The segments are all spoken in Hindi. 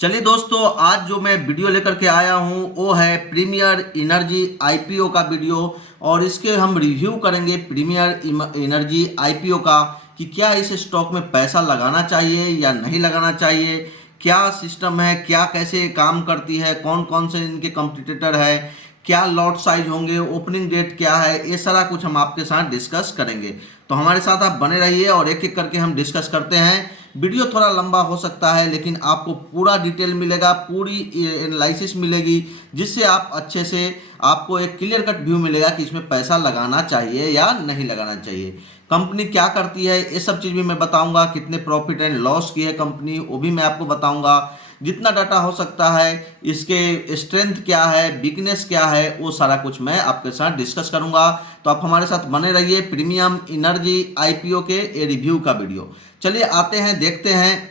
चलिए दोस्तों, आज जो मैं वीडियो लेकर के आया हूँ वो है प्रीमियर इनर्जी आईपीओ का वीडियो। और इसके हम रिव्यू करेंगे प्रीमियर इनर्जी आईपीओ का कि क्या इस स्टॉक में पैसा लगाना चाहिए या नहीं लगाना चाहिए, क्या सिस्टम है, क्या कैसे काम करती है, कौन कौन से इनके कॉम्पिटिटर है, क्या लॉट साइज होंगे, ओपनिंग डेट क्या है, ये सारा कुछ हम आपके साथ डिस्कस करेंगे। तो हमारे साथ आप बने रहिए और एक एक करके हम डिस्कस करते हैं। वीडियो थोड़ा लंबा हो सकता है लेकिन आपको पूरा डिटेल मिलेगा, पूरी एनालिसिस मिलेगी, जिससे आप अच्छे से आपको एक क्लियर कट व्यू मिलेगा कि इसमें पैसा लगाना चाहिए या नहीं लगाना चाहिए। कंपनी क्या करती है ये सब चीज़ भी मैं बताऊंगा, कितने प्रॉफिट एंड लॉस की है कंपनी वो भी मैं आपको बताऊंगा। जितना डाटा हो सकता है, इसके स्ट्रेंथ क्या है, वीकनेस क्या है, वो सारा कुछ मैं आपके साथ डिस्कस करूंगा। तो आप हमारे साथ बने रहिए प्रीमियम इनर्जी आईपीओ के रिव्यू का वीडियो। चलिए आते हैं, देखते हैं।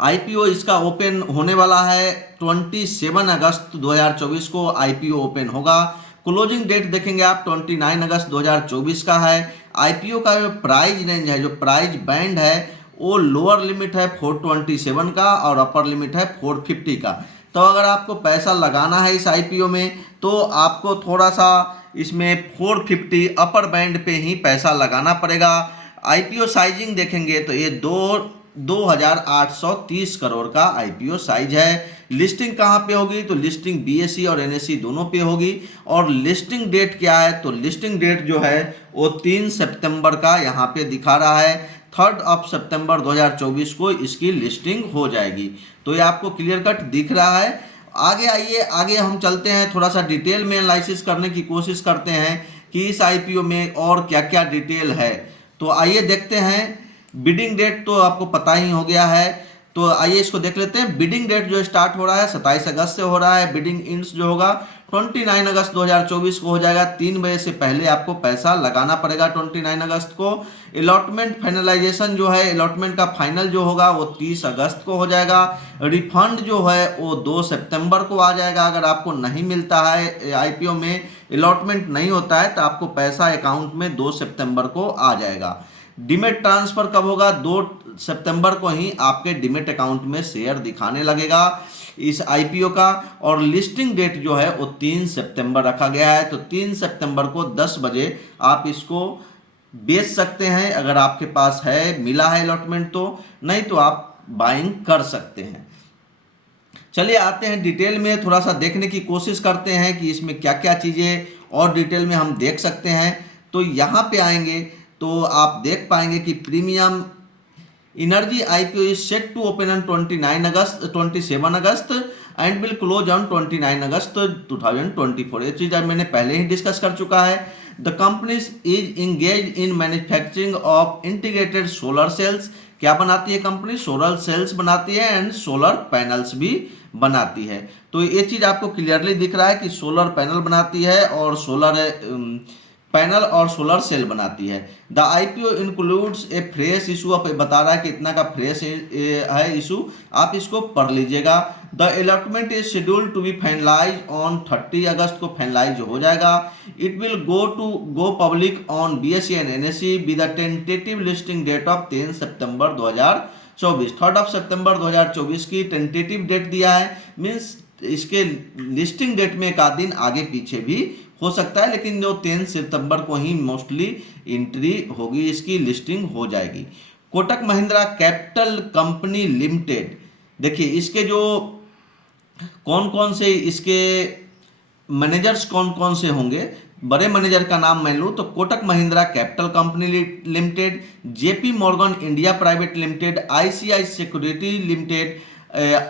आईपीओ इसका ओपन होने वाला है 27 अगस्त 2024 को आईपीओ ओपन होगा। क्लोजिंग डेट देखेंगे आप 29 अगस्त 2024 का है। आईपीओ का जो प्राइस रेंज है, जो प्राइस बैंड है, वो लोअर लिमिट है 427 का और अपर लिमिट है 450 का। तो अगर आपको पैसा लगाना है इस आईपीओ में तो आपको थोड़ा सा इसमें 450 अपर बैंड पे ही पैसा लगाना पड़ेगा। आईपीओ साइजिंग देखेंगे तो ये 2,830 करोड़ का आईपीओ साइज है। लिस्टिंग कहाँ पे होगी तो लिस्टिंग बीएसई और एनएसई दोनों पे होगी। और लिस्टिंग डेट क्या है तो लिस्टिंग डेट जो है वो 3 सितंबर का यहाँ पे दिखा रहा है। 3 सितंबर 2024 को इसकी लिस्टिंग हो जाएगी। तो ये आपको क्लियर कट दिख रहा है। आगे आइए, आगे हम चलते हैं, थोड़ा सा डिटेल में एनालिसिस करने की कोशिश करते हैं कि इस आईपीओ में और क्या क्या डिटेल है। तो आइए देखते हैं। बिडिंग डेट तो आपको पता ही हो गया है, तो आइए इसको देख लेते हैं। बिडिंग डेट जो स्टार्ट हो रहा है 27 अगस्त से हो रहा है। बिडिंग इंड्स जो होगा 29 अगस्त 2024 को हो जाएगा। 3 बजे से पहले आपको पैसा लगाना पड़ेगा 29 अगस्त को। अलॉटमेंट फाइनलाइजेशन जो है, अलॉटमेंट का फाइनल जो होगा वो 30 अगस्त को हो जाएगा। रिफंड जो है वो 2 सितंबर को आ जाएगा। अगर आपको नहीं मिलता है आईपीओ में, अलॉटमेंट नहीं होता है, तो आपको पैसा अकाउंट में 2 सितंबर को आ जाएगा। डीमेट ट्रांसफर कब होगा 2 सितंबर को ही आपके डीमेट अकाउंट में शेयर दिखाने लगेगा इस आईपीओ का। और लिस्टिंग डेट जो है वो 3 सितंबर रखा गया है। तो 3 सितंबर को 10 बजे आप इसको बेच सकते हैं अगर आपके पास है, मिला है अलॉटमेंट तो, नहीं तो आप बाइंग कर सकते हैं। चलिए आते हैं डिटेल में, थोड़ा सा देखने की कोशिश करते हैं कि इसमें क्या क्या चीज़ें और डिटेल में हम देख सकते हैं। तो यहाँ पे आएंगे तो आप देख पाएंगे कि premium energy IPO is set to open on 27 August and will close on 29 August 2024। ये चीज़ मैंने पहले ही डिस्कस कर चुका है। The company is engage in manufacturing of integrated solar cells. क्या बनाती है कंपनी? सोलर सेल्स बनाती है एंड सोलर पैनल्स भी बनाती है। तो ये चीज़ आपको क्लियरली दिख रहा है कि सोलर पैनल बनाती है और सोलर पैनल और सोलर सेल बनाती है। The IPO includes A fresh issue. अब बता रहा है कि इतना का फ्रेश है इशू, आप इसको पढ़ लीजिएगा। The allotment is scheduled to be finalize on 30 August को फाइनलाइज हो जाएगा। It will go public on BSE and NSE with the tentative listing date of 3 सितंबर 2024। 3 सितंबर 2024 की टेंटेटिव डेट दिया है, मीन्स इसके लिस्टिंग डेट में एक आध दिन आगे पीछे भी हो सकता है, लेकिन जो 3 सितंबर को ही मोस्टली एंट्री होगी, इसकी लिस्टिंग हो जाएगी। Kotak Mahindra capital company limited, देखिए इसके जो कौन कौन से इसके मैनेजर्स कौन कौन से होंगे, बड़े मैनेजर का नाम मैं लूँ तो Kotak Mahindra capital company limited, JP Morgan India private limited, ICI security limited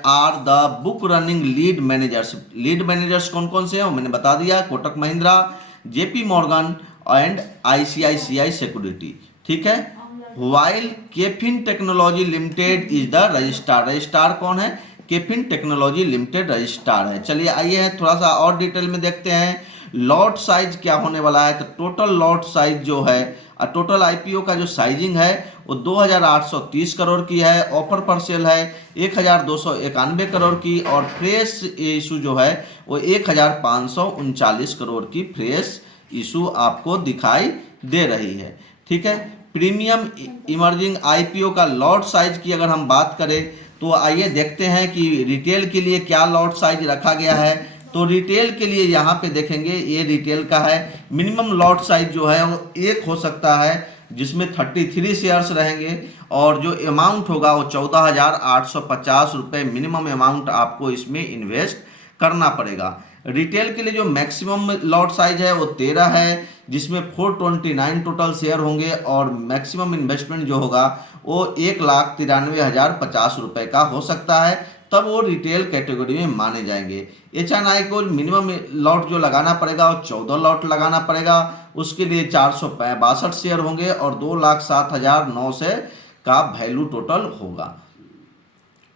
are the book running lead managers. Lead managers कौन कौन से हैं वो मैंने बता दिया, Kotak Mahindra, JP Morgan and ICICI security, ठीक है। While KFin technology limited is the registrar. Registrar कौन है? केफिन टेक्नोलॉजी लिमिटेड रजिस्ट्रार है। चलिए आइए थोड़ा सा और डिटेल में देखते हैं लॉट साइज क्या होने वाला है। तो टोटल लॉट साइज जो है, टोटल आईपीओ का जो साइजिंग है वो 2,830 करोड़ की है। ऑफर पर सेल है 1,291 करोड़ की और फ्रेश इशू जो है वो 1,539 करोड़ की फ्रेश इशू आपको दिखाई दे रही है, ठीक है। प्रीमियम इमर्जिंग आईपीओ का लॉट साइज की अगर हम बात करें तो आइए देखते हैं कि रिटेल के लिए क्या लॉट साइज रखा गया है। तो रिटेल के लिए यहाँ पे देखेंगे, ये रिटेल का है। मिनिमम लॉट साइज जो है वो एक हो सकता है, जिसमें 33 शेयर्स रहेंगे, और जो अमाउंट होगा वो 14,850 रुपये मिनिमम अमाउंट आपको इसमें इन्वेस्ट करना पड़ेगा। रिटेल के लिए जो मैक्सिमम लॉट साइज है वो 13 है, जिसमें 429 टोटल शेयर होंगे, और मैक्सिमम इन्वेस्टमेंट जो होगा वो 1,93,050 रुपये का हो सकता है, तब वो रिटेल कैटेगरी में माने जाएंगे। HNI को मिनिमम लॉट जो लगाना पड़ेगा वो 14 लॉट लगाना पड़ेगा, उसके लिए 462 शेयर होंगे और 2,07,900 का वैल्यू टोटल होगा।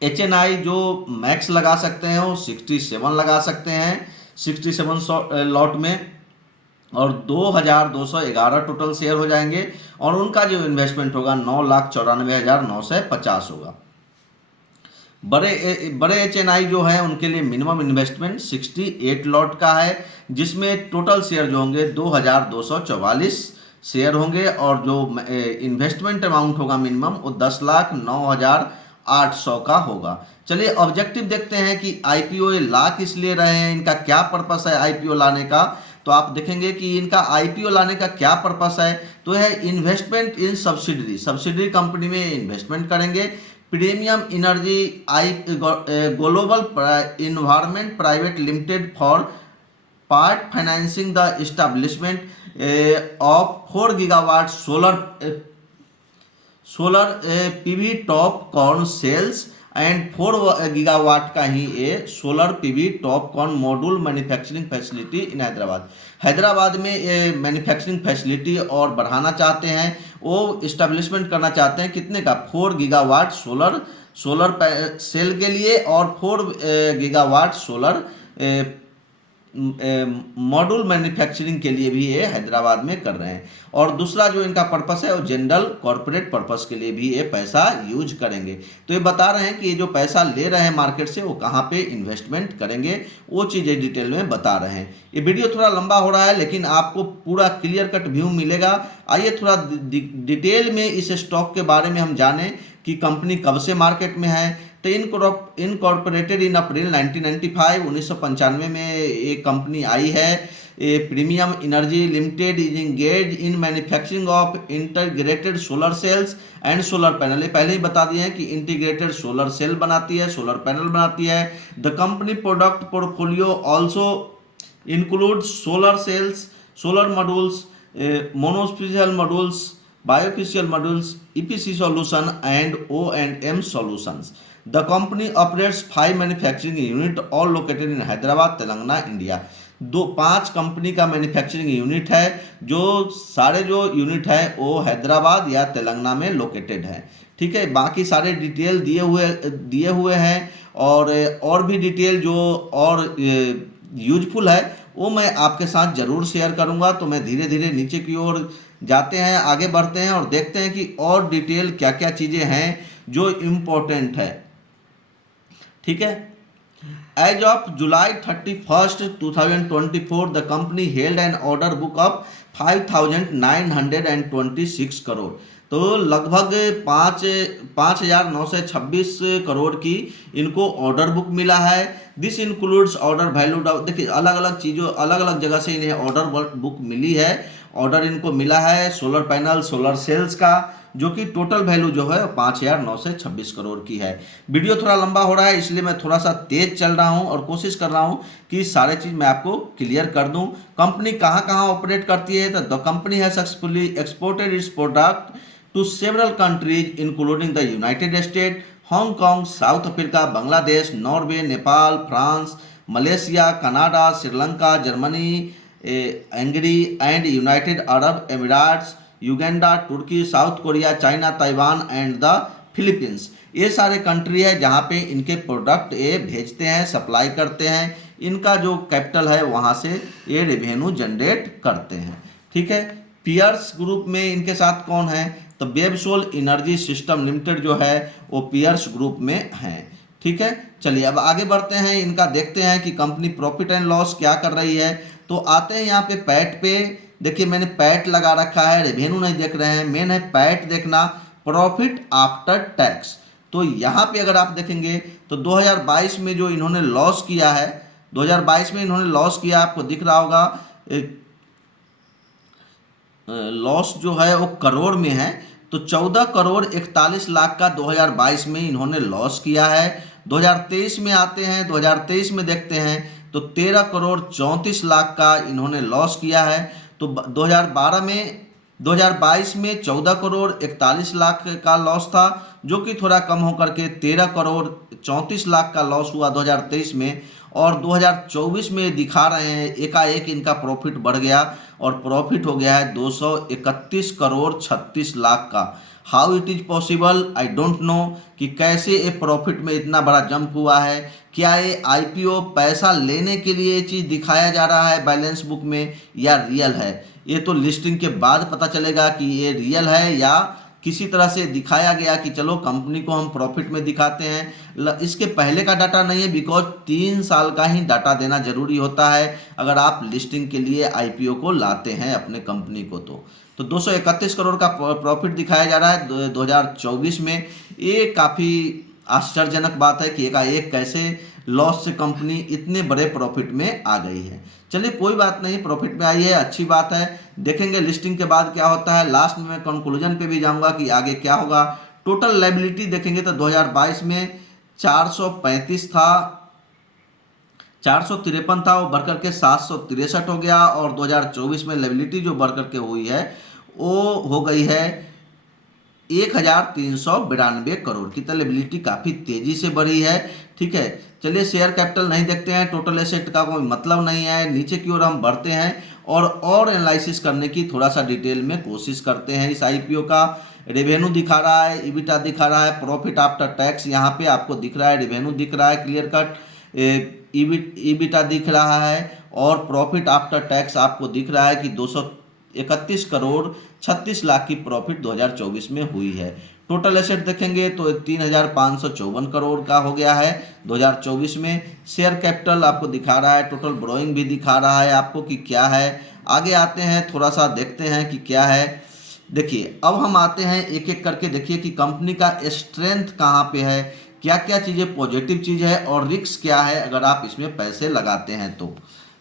HNI जो मैक्स लगा सकते हैं वो 67 लगा सकते हैं, 67 लॉट में, और 2,211 टोटल शेयर हो जाएंगे, और उनका जो इन्वेस्टमेंट होगा 9,94,950 होगा। बड़े HNI जो है उनके लिए मिनिमम इन्वेस्टमेंट 68 लॉट का है, जिसमें टोटल शेयर जो होंगे 2,244 शेयर होंगे, और जो इन्वेस्टमेंट अमाउंट होगा मिनिमम वो 10,09,800 का होगा। चलिए ऑब्जेक्टिव देखते हैं कि IPO ये ला किस लिए रहे हैं, इनका क्या पर्पस है IPO लाने का। तो आप देखेंगे कि इनका IPO लाने का क्या पर्पस है, तो है इन्वेस्टमेंट इन सब्सिडरी कंपनी में इन्वेस्टमेंट करेंगे। Premium energy global environment private limited for part financing the establishment of 4 gigawatt solar PV top con cells and 4 gigawatt का ही ये solar PV top con module manufacturing facility in Hyderabad में ये मैन्युफैक्चरिंग फैसिलिटी और बढ़ाना चाहते हैं, वो इस्टेब्लिशमेंट करना चाहते हैं। कितने का? 4 गीगावाट सोलर सेल के लिए, और 4 गीगावाट सोलर मॉड्यूल मैन्युफैक्चरिंग के लिए भी ये हैदराबाद में कर रहे हैं। और दूसरा जो इनका पर्पस है वो जनरल कॉरपोरेट पर्पस के लिए भी ये पैसा यूज करेंगे। तो ये बता रहे हैं कि ये जो पैसा ले रहे हैं मार्केट से वो कहाँ पे इन्वेस्टमेंट करेंगे, वो चीज़ें डिटेल में बता रहे हैं। ये वीडियो थोड़ा लंबा हो रहा है, लेकिन आपको पूरा क्लियर कट व्यू मिलेगा। आइए थोड़ा डिटेल में इस स्टॉक के बारे में हम जानें कि कंपनी कब से मार्केट में है। तो इनकॉर्पोरेटेड इन अप्रैल 1995 में ये कंपनी आई है। ये premium energy limited is engage in manufacturing of integrated solar cells and solar panel. ये पहले ही बता दिए हैं कि इंटीग्रेटेड सोलर सेल बनाती है, सोलर पैनल बनाती है। The company product portfolio also include solar cells, solar modules, monofacial modules, bifacial modules, EPC solution and O&M solutions. The company operates 5 manufacturing unit all located in Hyderabad, Telangana, India. 5 company का मैन्युफैक्चरिंग यूनिट है, जो सारे जो यूनिट है वो हैदराबाद या तेलंगाना में लोकेटेड है। ठीक है, बाकी सारे डिटेल दिए हुए हैं, और भी डिटेल जो और यूजफुल है वो मैं आपके साथ ज़रूर शेयर करूंगा। तो मैं धीरे धीरे नीचे की ओर जाते हैं, आगे बढ़ते हैं और देखते हैं कि और डिटेल क्या क्या चीज़ें हैं जो इम्पोर्टेंट है। ठीक है, as of July 31, 2024 the company held an order book of 5,926 crore. तो लगभग 5,926 करोड़ की इनको ऑर्डर बुक मिला है। This includes order value. देखिए अलग अलग चीज़ों, अलग अलग जगह से इन्हें ऑर्डर बुक मिली है। ऑर्डर इनको मिला है सोलर पैनल, सोलर सेल्स का, जो कि टोटल वैल्यू जो है 5,926 करोड़ की है। वीडियो थोड़ा लंबा हो रहा है, इसलिए मैं थोड़ा सा तेज चल रहा हूं और कोशिश कर रहा हूं कि सारे चीज़ मैं आपको क्लियर कर दूं। कंपनी कहां कहां ऑपरेट करती है? तो the company has successfully exported its product to several countries including the United State, Hong Kong, South Africa, Bangladesh, Norway, Nepal, France, Malaysia, Canada, Sri Lanka, Germany, Hungary and United Arab Emirates, Uganda, Turkey, South Korea, China, Taiwan and the Philippines. ये सारे कंट्री है जहाँ पे इनके प्रोडक्ट ये भेजते हैं, सप्लाई करते हैं। इनका जो कैपिटल है वहाँ से ये रेवेन्यू जनरेट करते हैं। ठीक है, पियर्स ग्रुप में इनके साथ कौन है? तो बेबसोल एनर्जी सिस्टम लिमिटेड जो है वो पियर्स ग्रुप में है। ठीक है, चलिए अब आगे बढ़ते हैं, इनका देखते हैं कि कंपनी प्रॉफिट एंड लॉस क्या कर रही है। तो आते हैं यहाँ पे पैट पे। देखिए मैंने पैट लगा रखा है, रेवेन्यू नहीं देख रहे हैं, मेन है पैट देखना, प्रॉफिट आफ्टर टैक्स। तो यहाँ पे अगर आप देखेंगे तो 2022 में जो इन्होंने लॉस किया है, 2022 में इन्होंने लॉस किया, आपको दिख रहा होगा लॉस जो है वो करोड़ में है। तो 14 करोड़ 41 लाख का 2022 में इन्होंने लॉस किया है। 2023 में आते हैं, 2023 में देखते हैं तो 13 करोड़ 34 लाख का इन्होंने लॉस किया है। तो 2022 में 14 करोड़ 41 लाख का लॉस था, जो कि थोड़ा कम होकर के 13 करोड़ 34 लाख का लॉस हुआ 2023 में। और 2024 में दिखा रहे हैं एकाएक इनका प्रॉफिट बढ़ गया और प्रॉफिट हो गया है 231 करोड़ 36 लाख का। How it is possible, I don't know कि कैसे ये प्रॉफिट में इतना बड़ा जंप हुआ है। क्या ये आईपीओ पैसा लेने के लिए ये चीज़ दिखाया जा रहा है बैलेंस बुक में या रियल है? ये तो लिस्टिंग के बाद पता चलेगा कि ये रियल है या किसी तरह से दिखाया गया कि चलो कंपनी को हम प्रॉफिट में दिखाते हैं। इसके पहले का डाटा नहीं है, बिकॉज 3 साल का ही डाटा देना जरूरी होता है अगर आप लिस्टिंग के लिए आईपीओ को लाते हैं अपने कंपनी को। तो 231 करोड़ का प्रॉफिट दिखाया जा रहा है 2024 में। ये काफ़ी आश्चर्यजनक बात है कि एकाएक कैसे लॉस से कंपनी इतने बड़े प्रॉफिट में आ गई है। चलिए कोई बात नहीं, प्रॉफिट में आई है, अच्छी बात है। देखेंगे लिस्टिंग के बाद क्या होता है। लास्ट में मैं कंक्लूजन पे भी जाऊंगा कि आगे क्या होगा। टोटल लायबिलिटी देखेंगे तो 2022 में 435 था, 453 था, वो बढ़ करके 763 हो गया। और 2024 में लायबिलिटी जो बढ़ करके हुई है वो हो गई है 1392 करोड़ की। तो लायबिलिटी काफ़ी तेज़ी से बढ़ी है। ठीक है, चलिए शेयर कैपिटल नहीं देखते हैं, टोटल एसेट का कोई मतलब नहीं है। नीचे की ओर हम बढ़ते हैं और एनालिसिस करने की थोड़ा सा डिटेल में कोशिश करते हैं। इस आईपीओ का रेवेन्यू दिखा रहा है, ईबिटा दिखा रहा है, प्रॉफिट आफ्टर टैक्स यहाँ पे आपको दिख रहा है, रेवेन्यू दिख रहा है क्लियर कट, ईबिटा दिख रहा है और प्रॉफिट आफ्टर टैक्स आपको दिख रहा है कि 231 करोड़ 36 लाख की प्रॉफिट 2024 में हुई है। टोटल एसेट देखेंगे तो 3554 करोड़ का हो गया है 2024 में। शेयर कैपिटल आपको दिखा रहा है, टोटल बोरोइंग भी दिखा रहा है आपको कि क्या है। आगे आते हैं, थोड़ा सा देखते हैं कि क्या है। देखिए अब हम आते हैं एक एक करके, देखिए कि कंपनी का स्ट्रेंथ कहाँ पे है, क्या क्या चीज़ें पॉजिटिव चीज़ है और रिस्क क्या है अगर आप इसमें पैसे लगाते हैं तो।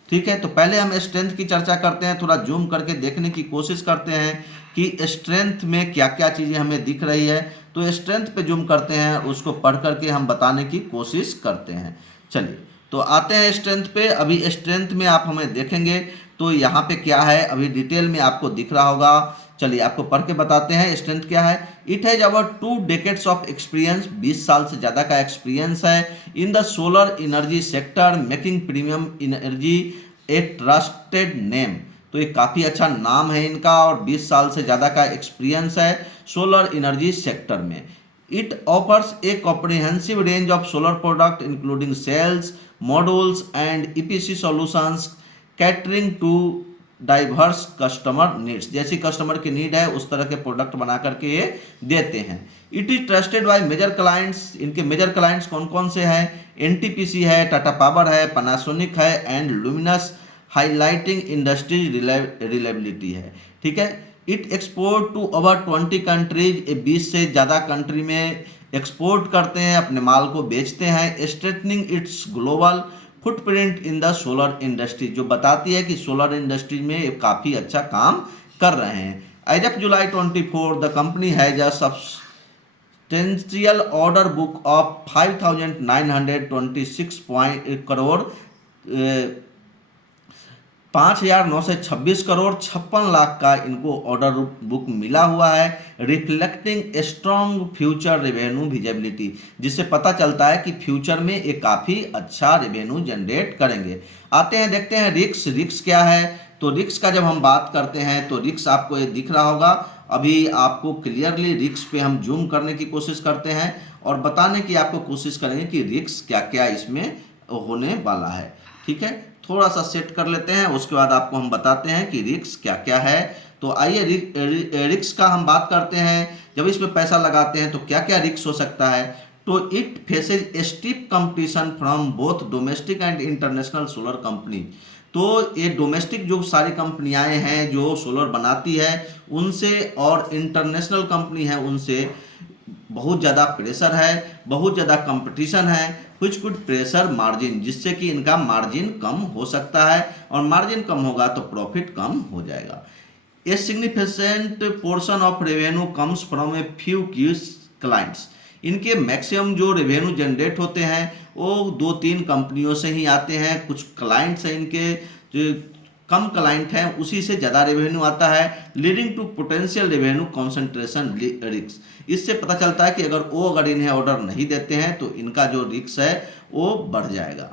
ठीक है, तो पहले हम स्ट्रेंथ की चर्चा करते हैं, थोड़ा जूम करके देखने की कोशिश करते हैं कि स्ट्रेंथ में क्या क्या चीज़ें हमें दिख रही है। तो स्ट्रेंथ पे जूम करते हैं, उसको पढ़ करके हम बताने की कोशिश करते हैं। चलिए तो आते हैं स्ट्रेंथ पे। अभी स्ट्रेंथ में आप हमें देखेंगे तो यहाँ पे क्या है अभी डिटेल में आपको दिख रहा होगा। चलिए आपको पढ़ के बताते हैं स्ट्रेंथ क्या है। It has our 2 decades of experience, 20 साल से ज़्यादा का एक्सपीरियंस है in the solar energy sector, making premium energy A trusted name. तो ये काफ़ी अच्छा नाम है इनका और 20 साल से ज़्यादा का एक्सपीरियंस है सोलर एनर्जी सेक्टर में। It offers a comprehensive range of solar product including cells, modules and EPC solutions catering to diverse customer needs. जैसी कस्टमर की नीड है उस तरह के प्रोडक्ट बना करके ये देते हैं। It is trusted by major clients. इनके मेजर क्लाइंट्स कौन कौन से हैं? एनटीपीसी है, टाटा पावर है, पैनासोनिक है and Luminous, highlighting industries reliability है। ठीक है, it export to over 20 countries, 20 से ज़्यादा कंट्री में एक्सपोर्ट करते हैं, अपने माल को बेचते हैं। Straightening it's global footprint in the solar industry, जो बताती है कि सोलर इंडस्ट्री में ये काफ़ी अच्छा काम कर रहे हैं। As of July 24 the company has a substantial order book of 5,926 crore 5,926 crore 56 lakh का इनको ऑर्डर बुक मिला हुआ है, reflecting strong future revenue visibility, जिससे पता चलता है कि फ्यूचर में ये काफ़ी अच्छा रेवेन्यू जनरेट करेंगे। आते हैं देखते हैं रिक्स क्या है। तो रिक्स का जब हम बात करते हैं तो रिक्स आपको ये दिख रहा होगा। अभी आपको क्लियरली रिक्स पे हम जूम करने की कोशिश करते हैं और बताने की आपको कोशिश करेंगे कि रिक्स क्या क्या इसमें होने वाला है। ठीक है, थोड़ा सा सेट कर लेते हैं, उसके बाद आपको हम बताते हैं कि रिक्स क्या क्या है। तो आइए रिक्स का हम बात करते हैं। जब इसमें पैसा लगाते हैं तो क्या क्या रिक्स हो सकता है। तो it faces A steep competition from both domestic and international solar company. तो ये डोमेस्टिक जो सारी कंपनियां हैं जो सोलर बनाती है उनसे और इंटरनेशनल कंपनी है उनसे बहुत ज़्यादा प्रेशर है, बहुत ज़्यादा कंपटीशन है, विच कुड प्रेशर मार्जिन, जिससे कि इनका मार्जिन कम हो सकता है, और मार्जिन कम होगा तो प्रॉफिट कम हो जाएगा। A significant portion of revenue comes from a few keys clients, इनके मैक्सिमम जो रेवेन्यू जनरेट होते हैं वो 2-3 कंपनियों से ही आते हैं। कुछ क्लाइंट्स हैं इनके जो कम क्लाइंट हैं उसी से ज़्यादा रेवेन्यू आता है, leading to potential revenue concentration risk. इससे पता चलता है कि अगर इन्हें ऑर्डर नहीं देते हैं तो इनका जो रिस्क है वो बढ़ जाएगा।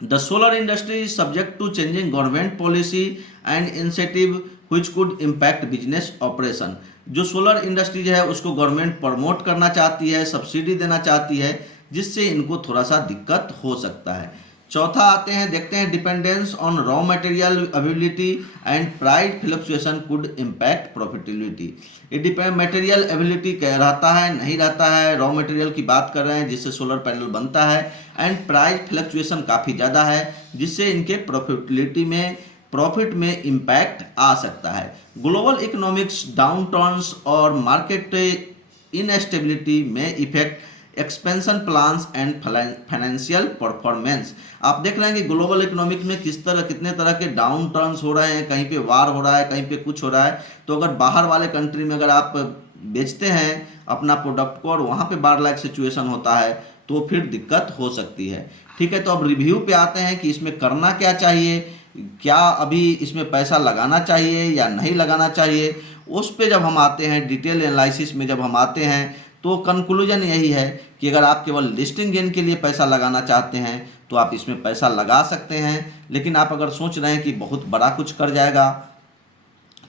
The solar industry is subject to changing government policy and incentive which could impact business operation। जो सोलर इंडस्ट्री है उसको गवर्नमेंट प्रमोट करना चाहती है, सब्सिडी देना चाहती है, जिससे इनको थोड़ा सा दिक्कत हो सकता है। चौथा आते हैं, देखते हैं, dependence on raw material availability and price fluctuation could impact profitability. ये डिपेंड मटेरियल अवेलेबिलिटी क्या रहता है, नहीं रहता है, रॉ मटेरियल की बात कर रहे हैं जिससे सोलर पैनल बनता है, एंड प्राइस फ्लक्चुएशन काफ़ी ज़्यादा है जिससे इनके प्रॉफिट में इम्पैक्ट आ सकता है। ग्लोबल इकोनॉमिक्स डाउन टर्न्स और मार्केट इनस्टेबिलिटी में effect expansion plans and financial performance. आप देख रहे हैं कि ग्लोबल इकोनॉमिक में कितने तरह के डाउन टर्न्स हो रहे हैं, कहीं पे वार हो रहा है, कहीं पे कुछ हो रहा है। तो अगर बाहर वाले कंट्री में अगर आप बेचते हैं अपना प्रोडक्ट को और वहाँ पे बार लाइक सिचुएशन होता है तो फिर दिक्कत हो सकती है। ठीक है, तो अब रिव्यू पे आते हैं कि इसमें करना क्या चाहिए, क्या अभी इसमें पैसा लगाना चाहिए या नहीं लगाना चाहिए। उस पे जब हम आते हैं, डिटेल एनालिसिस में जब हम आते हैं, तो कंक्लूजन यही है कि अगर आप केवल लिस्टिंग गेन के लिए पैसा लगाना चाहते हैं तो आप इसमें पैसा लगा सकते हैं। लेकिन आप अगर सोच रहे हैं कि बहुत बड़ा कुछ कर जाएगा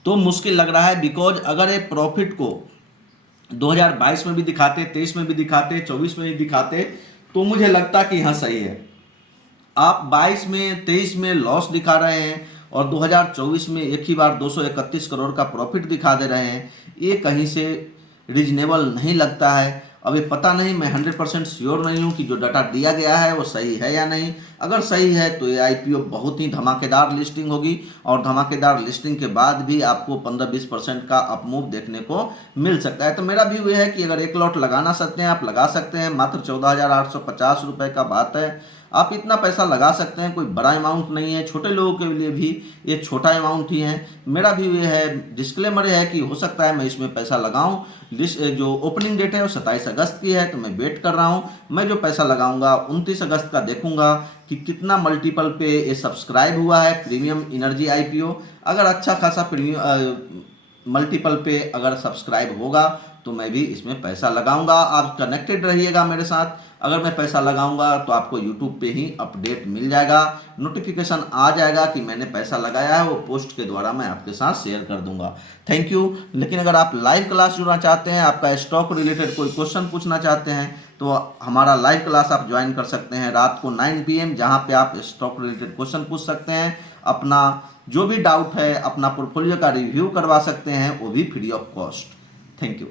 तो मुश्किल लग रहा है, बिकॉज अगर ये प्रॉफिट को 2022 में भी दिखाते, 23 में भी दिखाते, 24 में भी दिखाते, तो मुझे लगता कि हाँ सही है। आप 22 में 23 में लॉस दिखा रहे हैं और 2024 में एक ही बार 231 करोड़ का प्रॉफिट दिखा दे रहे हैं, ये कहीं से रीजनेबल नहीं लगता है। अब ये पता नहीं, मैं 100% श्योर नहीं हूँ कि जो डाटा दिया गया है वो सही है या नहीं। अगर सही है तो ये आईपीओ बहुत ही धमाकेदार लिस्टिंग होगी और धमाकेदार लिस्टिंग के बाद भी आपको 15-20% का अपमूव देखने को मिल सकता है। तो मेरा व्यू ये है कि अगर एक लॉट लगाना सकते हैं आप लगा सकते हैं। मात्र 14,850 रुपये का बात है, आप इतना पैसा लगा सकते हैं, कोई बड़ा अमाउंट नहीं है। छोटे लोगों के लिए भी ये छोटा अमाउंट ही है। मेरा भी ये है, डिस्क्लेमर है कि हो सकता है मैं इसमें पैसा लगाऊं। जो ओपनिंग डेट है वो 27 अगस्त की है, तो मैं वेट कर रहा हूं। मैं जो पैसा लगाऊंगा 29 अगस्त का देखूंगा कि कितना मल्टीपल पे ये सब्सक्राइब हुआ है प्रीमियम एनर्जी आईपीओ। अगर अच्छा खासा प्रीमियम मल्टीपल पे अगर सब्सक्राइब होगा तो मैं भी इसमें पैसा लगाऊंगा। आप कनेक्टेड रहिएगा मेरे साथ। अगर मैं पैसा लगाऊंगा तो आपको यूट्यूब पे ही अपडेट मिल जाएगा, नोटिफिकेशन आ जाएगा कि मैंने पैसा लगाया है, वो पोस्ट के द्वारा मैं आपके साथ शेयर कर दूंगा। Thank you. लेकिन अगर आप लाइव क्लास जुड़ना चाहते हैं, आपका स्टॉक रिलेटेड कोई क्वेश्चन पूछना चाहते हैं, तो हमारा लाइव क्लास आप ज्वाइन कर सकते हैं रात को 9 PM, जहाँ पे आप स्टॉक रिलेटेड क्वेश्चन पूछ सकते हैं। अपना जो भी डाउट है, अपना पोर्टफोलियो का रिव्यू करवा सकते हैं, वो भी free of cost. Thank you.